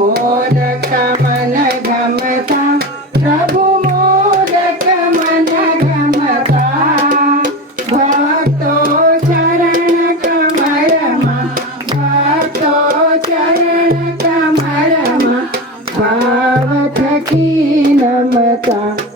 મોદક મન ગમતા પ્રભુ મોદક મન ગમતા ભક્તો ચરણ કમળમાં ભક્તો ચરણ કમળમાં ભાવ થકી નમતા